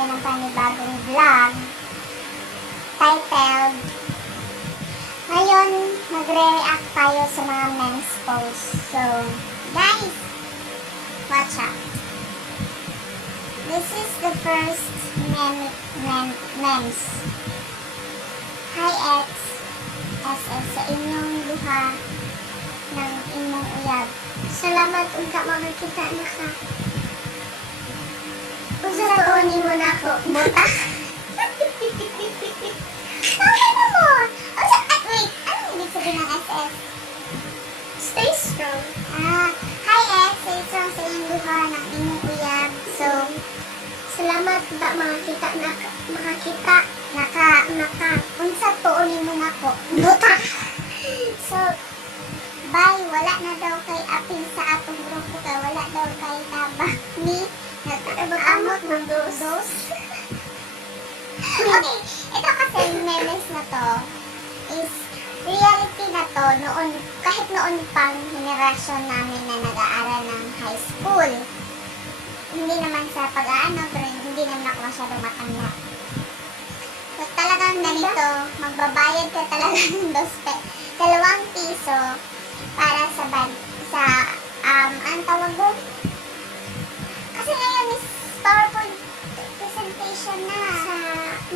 tayo ng panibagong vlog titled ngayon magre-react tayo sa mga memes post. So guys, watch out. This is the first memes. Hi X, SS sa inyong duha ng imong uyab. Salamat unta makakita na ka. Usa to mo na ako. Buta. Okay na mo. Wait, ano ibig sabihin ng SS? Stay strong. Hi X, stay strong sa inyong duha ng imong uyab. So, salamat unta makakita na ka. Unsa to mo na ako. Buta. So, bye, wala na daw kay apil sa atong grupo ka, wala daw kay tabak ni nagtagamot ng dos. Okay, ito kasi memes na to is reality na to noon, kahit noon pang henerasyon namin na nag-aaral ng high school. Hindi naman sa pag-aano, pero hindi naman ako masyadong matanda. So talagang ganito, magbabayad ka talaga ng 2 piso para sa anong tawag doon? Kasi ngayon is PowerPoint presentation na sa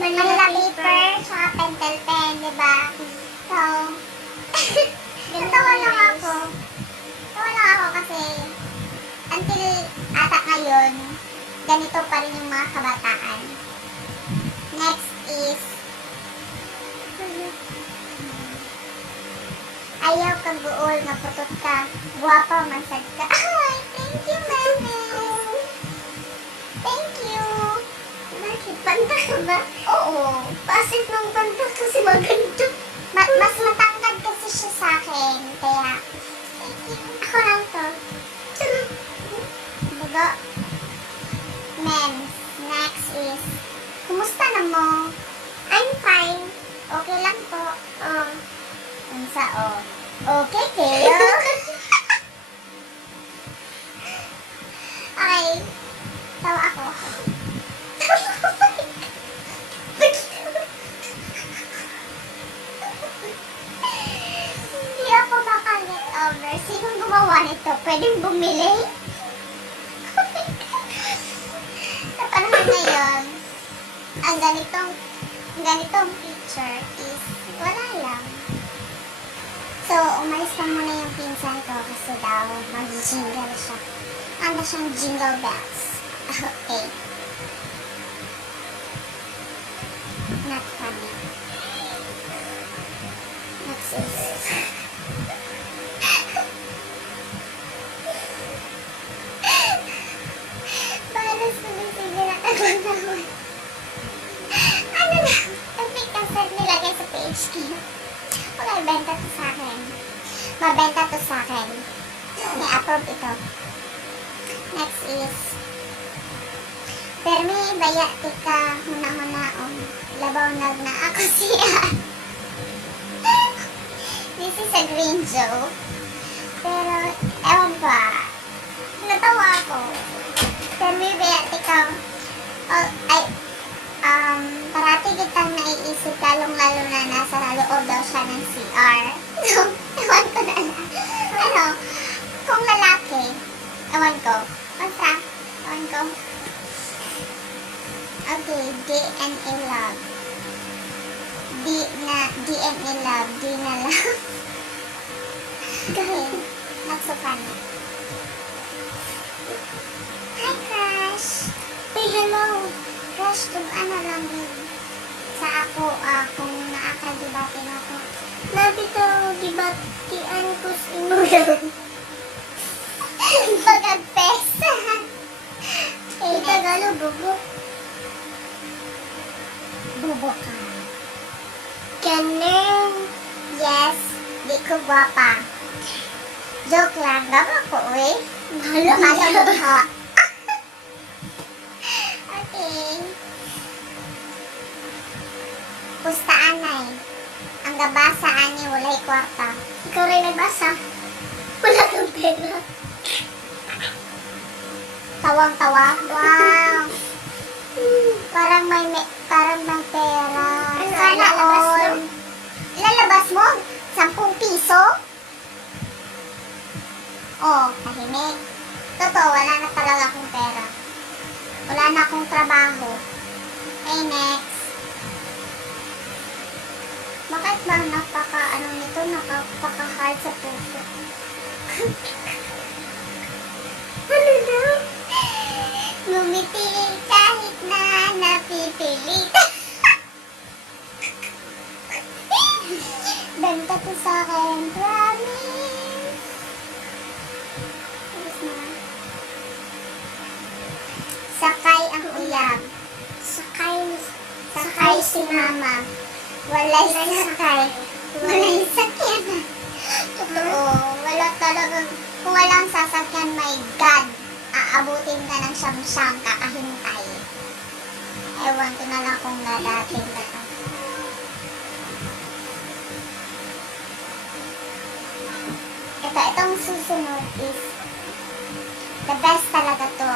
Manila paper, saka pentel pen, diba? So, natawa lang ako. Tawa lang ako kasi until ata ngayon, ganito pa rin yung mga kabataan. Next is ayaw kang buol, maputot ka, guwapa, masad ka. Ay, thank you, mami. Thank you. Bakit? Panta ka ba? Oo. Pasit ng panta kasi maganda. Mas matangkad kasi siya sa akin. Kaya, thank you. Ako lang to. Baga. Memes. Next is, kumusta na mo? I'm fine. Okay lang po. Unsa o? Okay, kayo? Okay. Tawa ako. Hindi ako makalit over. Sinong gumawa nito? Pwedeng bumili? Sa panahon ngayon, ang ganitong picture is wala lang. So, umalis lang muna yung pinsan ko kasi daw mag-jingle siya. Ano siyang jingle bells. Okay. Not funny. Next is... Para sumisige na kagawin. Ano na? Topic cassette nilagay sa page ko. Wala, ibenta to sa akin. Mabenta to sa akin. I-approve ito. Next is Permi, baya, tika, huna-hunaon. Labaw na ako siya. This is a green joke. Pero, ewan ko natawa ako. Permi, baya, tika, parati kitang naiisip lalong-lalo na nasa loob daw siya ng CR. So, ewan ko na. Ano, kung lalaki, ewan ko. Basta, ewan ko. Okay, DNA love. DNA love, di na love. Okay, not so funny. Hi, Crush! Hey, hello! Crush, ano lang din sa ako, kung naakadibati na ako. Nabito, dibatian ko sa ino lang. Pagagpes. Eh, Tagalog, bubo. Bubo ka. Ganun. Yes, di ko guwapa. Joke lang, gaba ko, eh. Mahalo ha. Okay. Pusta anay. Ang gabasa ani walay kwarta. Ikaw rin nagbasa. Wala kang pera. Tawang-tawa. Wow. totoo, wala na talaga akong pera. Wala na akong trabaho. Okay, next. Bakit ba napaka-hard sa puso? Ano na? Ngumiti kahit na napipilit. Benta to sa akin, promise. Ayos na. Sakay ang uyab. Sakay si mama. Walay sakay. Walay sakyan. Totoo. Wala talagang, kung walang sasakyan, my God, aabutin ka ng siyam-siyam, kakahintay. Ewan ko na lang kung dadating ka. Itong susunod is the best talaga to.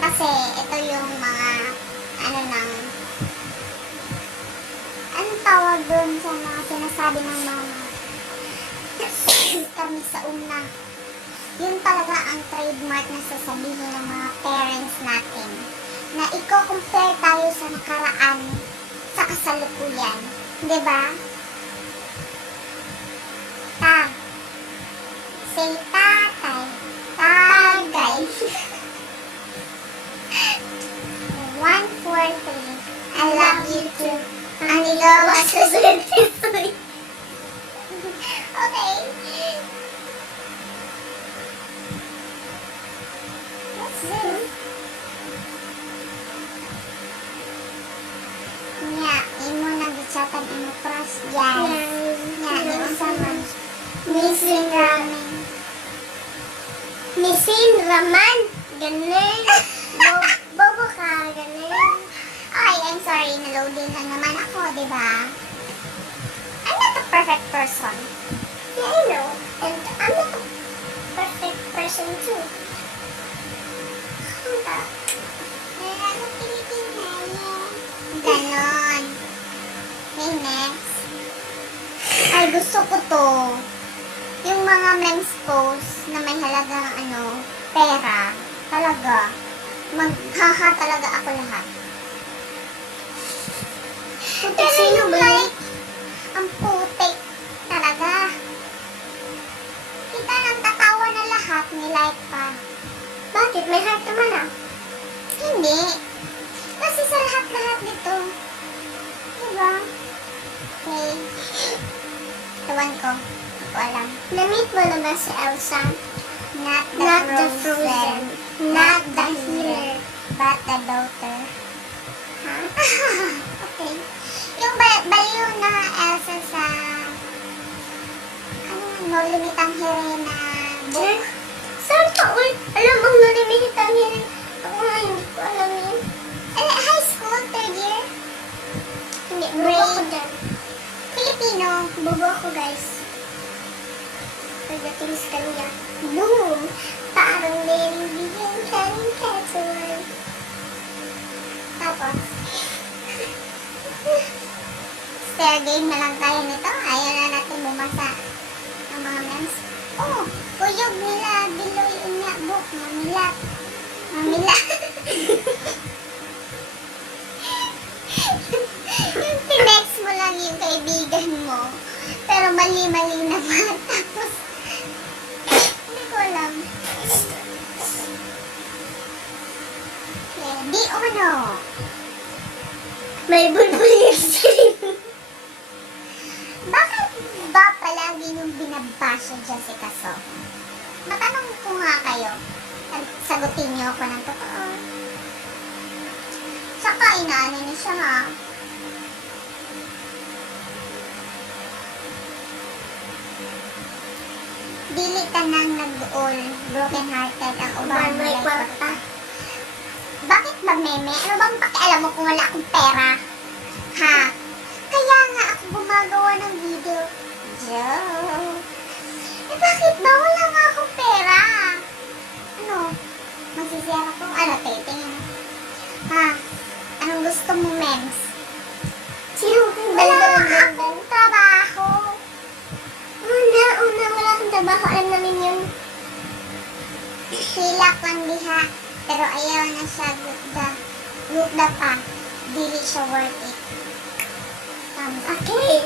Kasi ito yung mga anong tawag doon sa mga sinasabi ng mama kami sa una. Yun talaga ang trademark na sasabihin ng mga parents natin, na i-compare tayo sa nakaraan sa kasalukuyan. Diba? Say tatay. Tagay. 1, 4, 3. I love you too. Ang ilawa sa swerte. Okay. What's this? Nya, imo nag-chatan imo crush. Yes. Nya, imo saman. Missing ramen. Missing ramen? Ganun. Bobo ka, ganun. Ay, I'm sorry, naloading lang naman ako, diba? I'm not a perfect person. Yeah, I know. And I'm not a perfect person too. Ganon. Okay, next. Ay, gusto ko to. Yung mga memes post na may halagang pera. Talaga. Maghaha talaga ako lahat. Pero yung like, ang putik talaga. Kita nang tatawa na lahat, may like pa. Bakit? May heart naman ah. Hindi. Kasi sa lahat-lahat nito. Diba? Okay. Tawan ko. Hindi ko alam. Na-meet mo na ba si Elsa? Not the frozen. Not the healer. But the daughter. Ha? Okay. Yung baliw na Elsa sa No Limit ang Hirena book. Saan pa ulit? Alam mo, No Limit ang Hirena. Ako nga, hindi ko alam yun. High school, 3rd year? Hindi, bubo ako dyan. Filipino. Bubo ako, guys. Pagdating sa kanya. Boom! Parang nilibigyan ka ng catsuan. Tapos, fair game na lang tayo nito. Ayaw na natin bumasa ng mga memes. Oh, kuyog nila, diloy unya, book, mamilat. Mamilat. Yung tinext mo lang yung kaibigan mo, pero mali-mali naman. Tapos, hindi ko alam. Okay, di ono. May bulbul yung sa'yo. Bakit ba palagi yung binabasa Jessica Soho? Matanong ko nga kayo. Sagutin niyo ako ng totoo. Tsaka inaano niya siya ha. Dili ka nang nag-uol, broken hearted ang uban may kwarta. Bakit ba meme? Ano bang pakialam mo kung wala akong pera? Ha? Kaya nga ako gumagawa ng video. Joe. Bakit ba wala nga akong pera? Ano? Magsisiyara ko? Tingin. Ha? Anong gusto mo, memes? Sino? Wala akong trabaho. Wala hilak lang diha, pero ayaw na siya gugda pa. Dili siya worth it. Okay.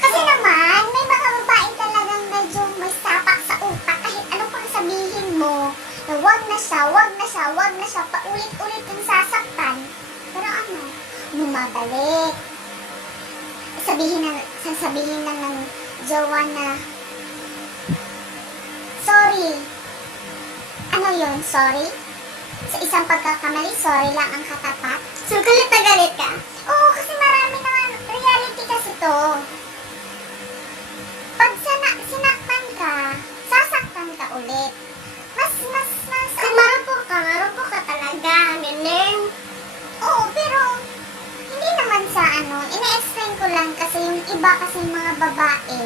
Kasi naman, may mga babae talagang medyo may sapak sa utak. Kahit ano pang sabihin mo, na wag na siya, paulit-ulit yung sasaktan. Pero ano, bumabalik. Sasabihin lang ng jowa na, sorry. Ano yun, sorry? Sa isang pagkakamali, sorry lang ang katapat? So, galit na galit ka? Oo, kasi marami naman, reality kasi to. Pag sinaktan ka, sasaktan ka ulit. Mas. Marupok ka talaga, ganun. Oo, pero, hindi naman sa ina-explain ko lang kasi yung iba kasi mga babae,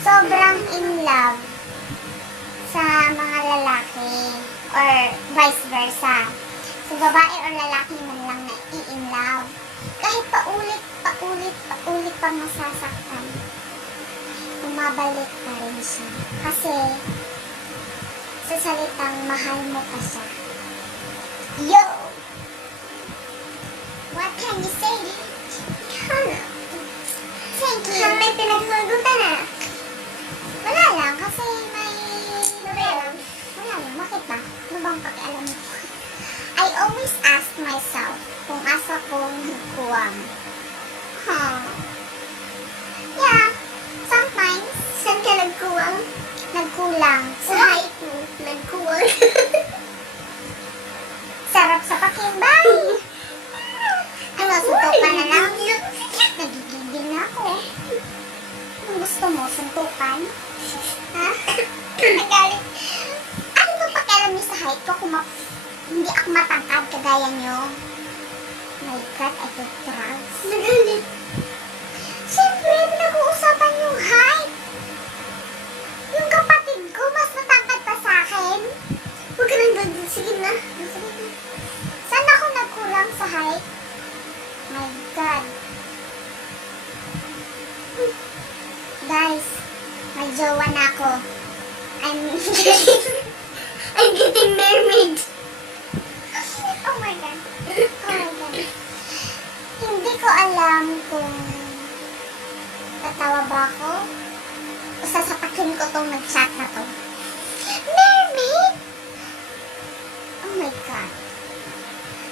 sobrang in love sa mga lalaki or vice versa. So, babae or lalaki man lang na i-in love. Kahit paulit pang masasaktan, bumabalik pa rin siya. Kasi, sa salitang mahal mo pa siya. Yo! What can you say? Thank you. May pinagsagutan na. Wala lang, kasi may... Wala lang, bakit ba? Ano bang pakialam mo? I always ask myself kung asa kong nagkuwang. Yeah, sometimes. Saan ka nagkuwang? Nagkulang. Sa height mo, nagkuwang. Sarap sa pakibay. Ano, suntukan na lang? Nagigigil na ako. Anong gusto mo, suntukan? Ha? Nagalit. Ano ba pakialam niyo sa height ko kung hindi ako matangkad kagaya niyo? My God, I feel proud. Nagalit. Siyempre, pinag-uusapan yung height. Yung kapatid ko, mas matangkad pa sa akin. Huwag ka nang doon. Sige na. Saan ako nagkulang sa height? My God. Guys, may jowa na ako. I'm getting married. Oh my God. Hindi ko alam kung tatawa ba ako o sasapakin ko tong nag-chat na to. Mermaid? Oh my God.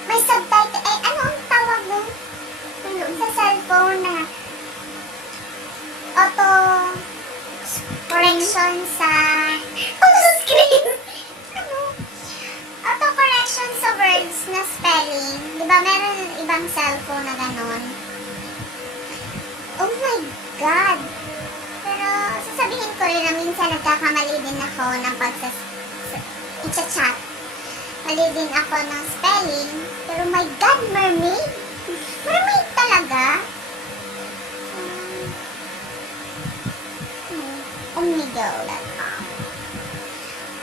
May subtitle. Ano ang tawag mo? Sa cellphone na auto correction sa screen. Auto correction sa words na spelling. Di ba meron ibang cellphone na ganon? Oh my God! Pero sasabihin ko rin na minsan nagkakamali din ako ng i-chat. Mali din ako ng spelling. Pero my God, mermaid! Mermaid talaga? Omegle.com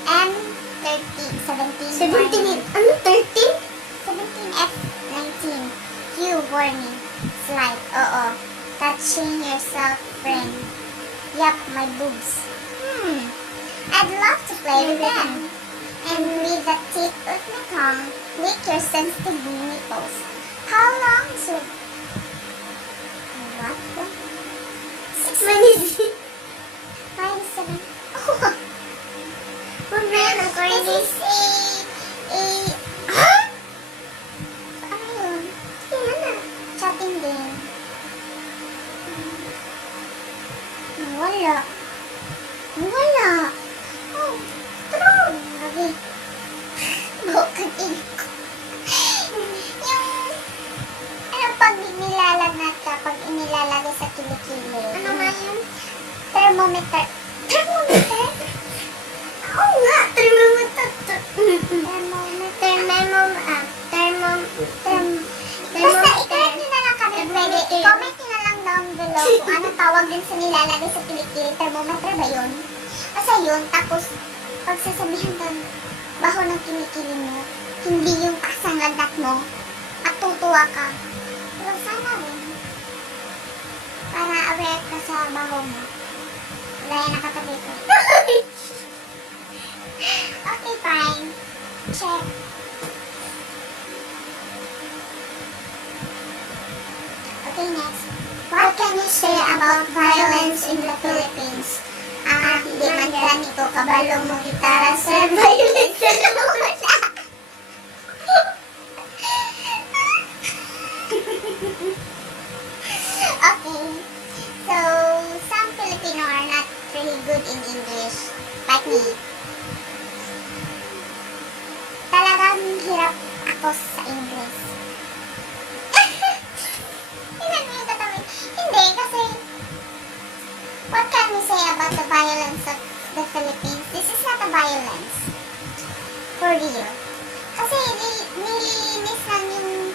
M13 Ano 13? 17F19 Q warning slide. Oo. Touching yourself, friend. Yup, my boobs. I'd love to play with them. And with the tip of my tongue, lick your sensitive nipples. How long should... What? 6 minutes. 5, 7... Oh! Huwag na yan, ang corny. This is huh? Ano yun? Yan na. Chatting din. Wala. Oh, true. Okay. Bukang ink. Yung pag nilalagnat ka, pag inilalagay sa kilikili. Ano nga yun? Thermometer. Oo nga, thermometer. Basta i-comment nyo na lang kami. Pwede i-comment nyo na lang down below kung anong tawag din sa nilalagay sa kilikili. Thermometer ba yun? Basta yun, tapos pag sasabihin ka, baho ng kinikili mo, hindi yung taksang lagnat mo, at tutuwa ka. Pero sana rin, para aware ka sa baho mo. Wala yan nakatabi ko. Okay, fine. Check. Okay, next. What can you say about violence in the Philippines? Hindi man ganito kabalo mo gitara, sir. Violence sa luna. Okay. So, some Filipino are not really good in English. Like me. Talagang hirap ako sa English. Hindi, kasi what can we say about the violence of the Philippines? This is not a violence. For real. Kasi nililinis lang yung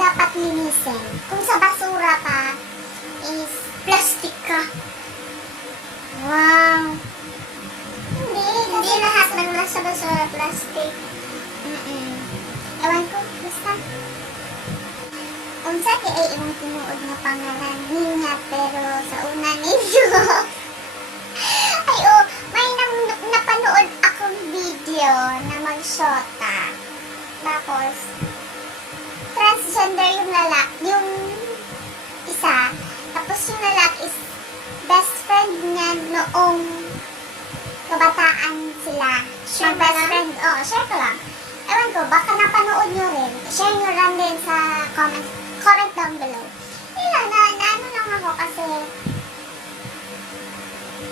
dapat linisin. Kung sa basura ka, is plastic ka. Wow. Hindi lahat ng nasa basura plastic. Ewan ko, basta. Kung sa ay imong tinuod na pangalan niya, pero sa una ninyo. Ay may napanood akong video na mag-shota. Tapos, transgender yung yung isa. Tapos yung lalaki is best friend niya noong kabataan sila. Share best friend, share ko lang. Ewan ko, baka napanood nyo rin. Share nyo lang din sa comment down below. Yun lang, naano lang ako kasi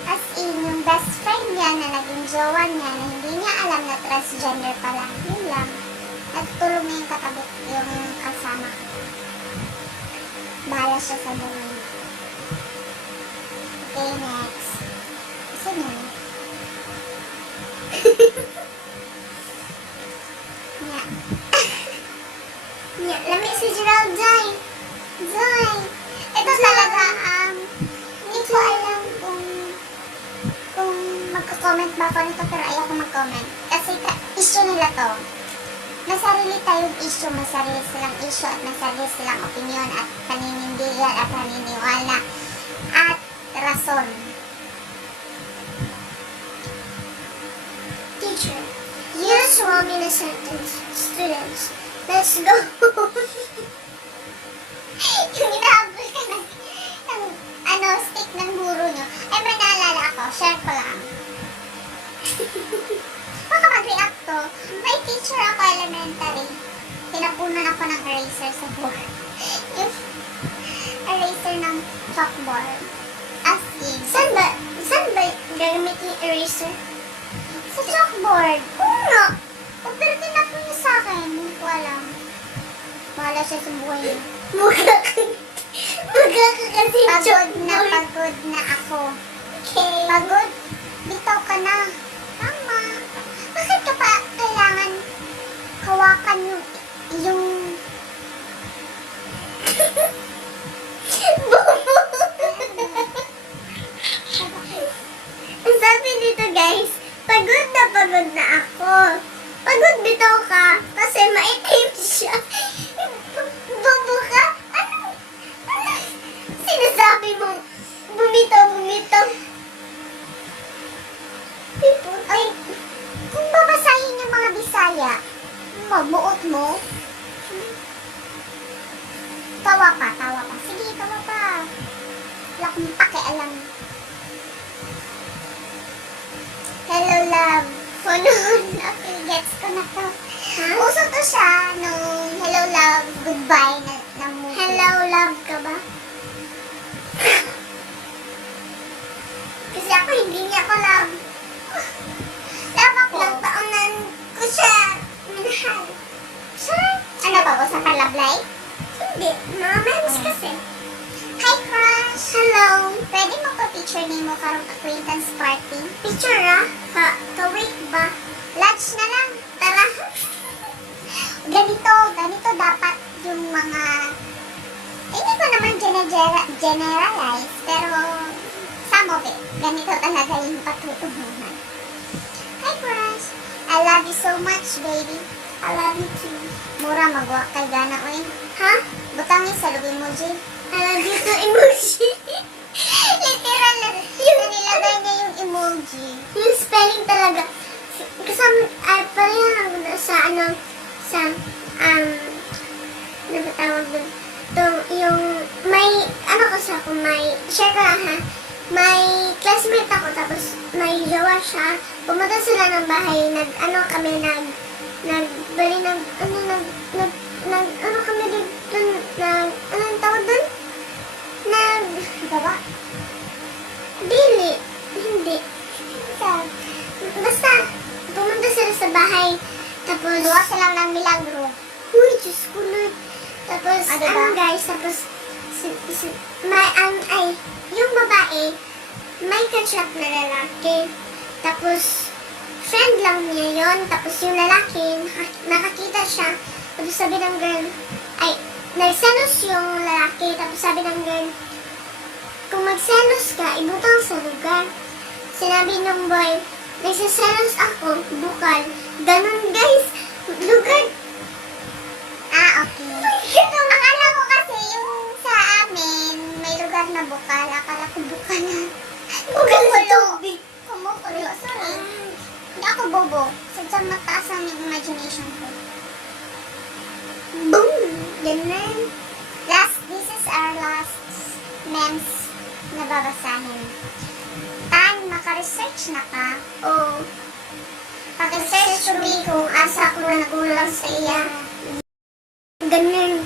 as in, yung best friend niya na naging jowa niya na hindi niya alam na transgender pala. Yun lang. Nagtulong niya yung katabi yung kasama. Bahala siya sa buhay. Okay, next. Gusto niyo? Yeah. Yeah, lami si Gerald Joy. Ito talaga, hindi ko alam kung magko-comment ba ako nito, pero ayaw ko mag-comment. Kasi issue nila to. May sarili tayong issue, may sarili silang issue at may sarili silang opinion at paninindigan at paniniwala at rason. Teacher, use wrong in a sentence. Students, let's go. Yung inahabol ka ng stick ng guro nyo. Ay, may naalala ako. Share ko lang. Baka mag-react to. May teacher ako elementary. Tinapunan ako ng eraser sa board. Yung eraser ng chalkboard. As in. Saan ba gagamit yung eraser? Sa chalkboard. Oo nga. Pero tinapon niya sa akin. Hindi ko alam. Bahala siya sa buhay niya. Mukha ka kasi pagod na ako. Okay. Pagod? Bitaw ka na. Tama. Bakit ka pa kailangan hawakan yung ang sabi dito guys, pagod na ako. Pagod bitaw ka kasi maitim siya. Bobo ka? Ano? Sinasabi mo? Bumitaw. Ay, kung babasahin yung mga Bisaya, mabuot mo. Tawa pa. Sige, tawa pa. Wala kong pakialam. Hello, love. Noon, okay, gets ko na to. Uso to siya nung hello, love, goodbye na movie. Hello, love ka ba? Kasi ako, hindi niya ako love. Love ako. Nagtaunan ko siya. Minahal. Sure? Ano ba? Usapan love life? Hindi. Mga memes kasi. Hi, crush. Hello. Pwede mo pa picture name mo karong acquaintance party? Picture ka-wait ba? Lunch na lang. Tara. Ganito dapat yung mga hindi ko naman generalize, pero some of it, ganito talaga yung patutunguhan. Hi, crush. I love you so much, baby. I love you too. Mura, magwakay gana, oy. Ha? Butangin sa love emoji. I love you too emoji. Literal na nilagay niya yung emoji. Yung spelling talaga. sa, ano ba tawag doon? Yung, may, kasi ako, share ko lang ha, may classmate ako, tapos may jowa siya, pumunta sila ng bahay, nagbali kami dito, anong tawag doon? Gawa. Dili, hindi. Basta, pumunta sila sa bahay, tapos, Gawa sila ng milagro. uy, Diyos ko Lord. Tapos, Diba? guys, tapos, yung babae, may kachat na lalaki. Tapos, friend lang niya yon. Tapos, yung lalaki, nakakita siya. Tapos, sabi ng girl, nagselos yung lalaki. Tapos, sabi ng girl, kung magselos ka, ibutang sa lugar. Sinabi ng boy, nagsiselos ako, bukal. Ganon, guys. Lugar. Okay. Akala ko kasi yung sa amin, may lugar na bukal. Akala ko bukal na. Bukal sa tubig. Kumukulo. Sorry. Hindi ako bobo. Sadyang mataas ang imagination ko. Boom! Ganon. This is our last memes na babasahin. Tan, maka-research na ka. Oh. Pag-research ko kung asa ko na nagulang sa iya. Ganon.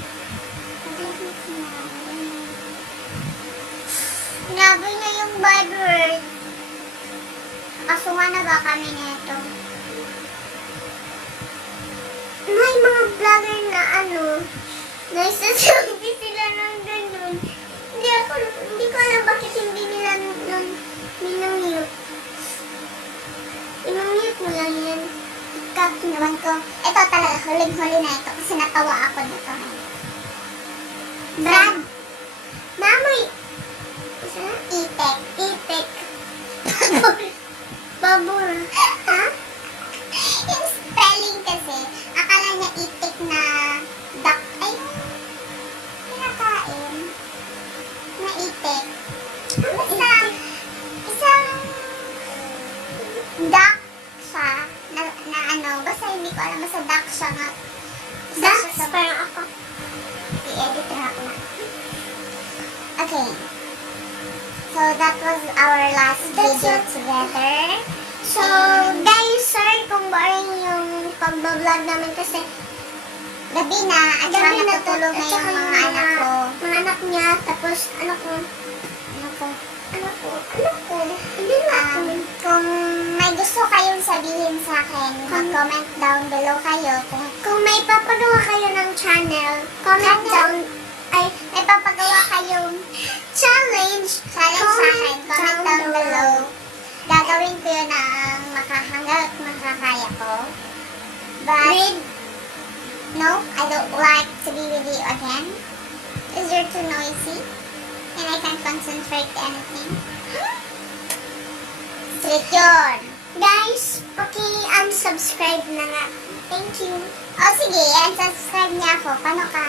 Sinabi niya yung bad word. Kasunga na ba kami nito? May mga vlogger na nagsasabi sila ng ganon. Hindi ko alam bakit hindi nila nun minumute. Imumute mo lang yan. Kakinawan ko. Ito talaga, huling-huli na ito kasi natawa ako nito. Brad, Mamoy. Isa na? itek. Itek. Babura. Ha? Yung spelling kasi, akala niya itik na duck. Ay, pinakain. Na itik. Basta, isang duck siya, basta hindi ko alam, basta duck siya nga. Isa siya Dax, sa- parang ako. I-edit na ako na. Okay. So, that was our last That's video it. together. So, guys, sorry kung boring yung pagbablog namin kasi Gabi na, at saka gabi na natutulog na at saka yung mga anak ko. mga anak niya, tapos Ano ko? hindi na ako. Kung may gusto kayong sabihin sa akin, mag-comment down below kayo. Kung may papagawa kayo ng channel, comment down, May papagawa kayong challenge, challenge sa akin, comment down below. Gagawin ko yun ang hanggat makakaya ko. But, no, I don't like to be with you again. Is you're too noisy and I can't concentrate anything. Straight yun. Guys, paki-unsubscribe na nga. Thank you. O sige, subscribe niya ako. Paano ka?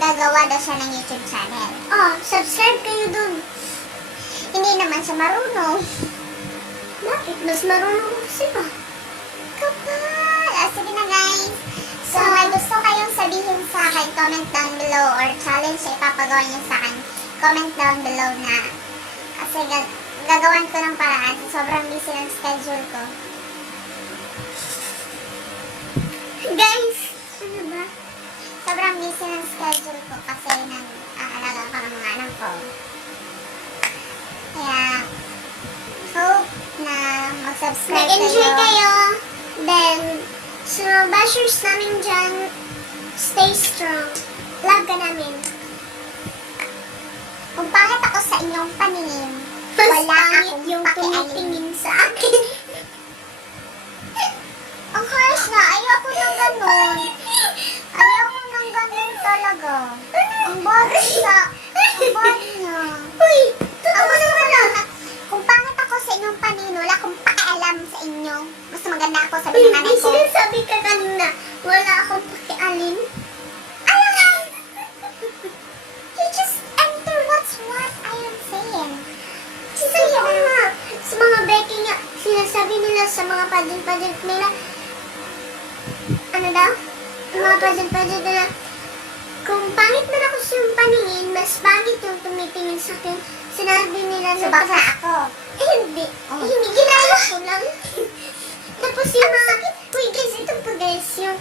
Gagawa daw siya ng YouTube channel. Oh, subscribe kayo dun. Hindi naman siya marunong. Bakit? Mas marunong ko siya. Kapal! Sige na guys. So, may gusto kayong sabihin sa akin, comment down below or challenge na ipapagawa niyo sa akin, comment down below na. Kasi gagawan ko ng paraan. Sobrang busy ng schedule ko. Guys, ano ba? Sobrang busy ng schedule ko kasi nag-aalaga ko ng mga anak ko. Kaya, hope na mag-subscribe Nag-enjoy kayo. Then, sa mga bashers namin dyan, stay strong. Love ka namin. Kung pangit ako sa inyong paningin, Mas wala pangit akong yung pakialam. tumitingin sa akin. Ang harsh na, ayoko ng ganun. Ayoko ng ganun talaga. Ang bad niya. Uy, totoo naman na. Kung pangit ako sa inyong paningin, wala akong pakialam sa inyo. Mas maganda ako sa Uy, nanay ko. sinasabi ka kanina, wala akong pakialim. Alam nga! You just enter what I am saying. Sabi ko nga, sa mga Becky nga, sinasabi nila sa mga pageant nila. Ano daw? Yung mga pageant nila. Kung pangit man ako sa yung paningin, mas pangit yung tumitingin sa akin. Sinabi nila So, baka ako. hindi. Hindi, ginaya ko lang. Tapos yung mga, uy guys, ito po guys, yung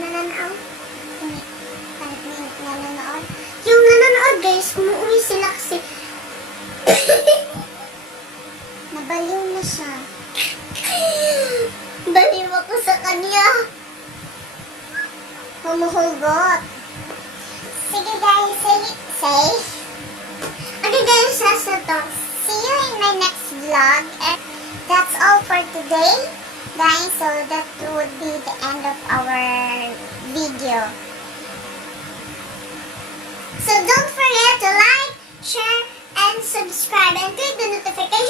nananaw. Nanonood. Yung nanonood guys, umuwi sila kasi Nabaliw na siya. baliw ako sa kanya. Humuhugot. Sige guys, say. Okay guys, sasa to. See you in my next vlog. And that's all for today. Guys, so that would be the end of our video. So don't forget to like, share, and subscribe, and click the notification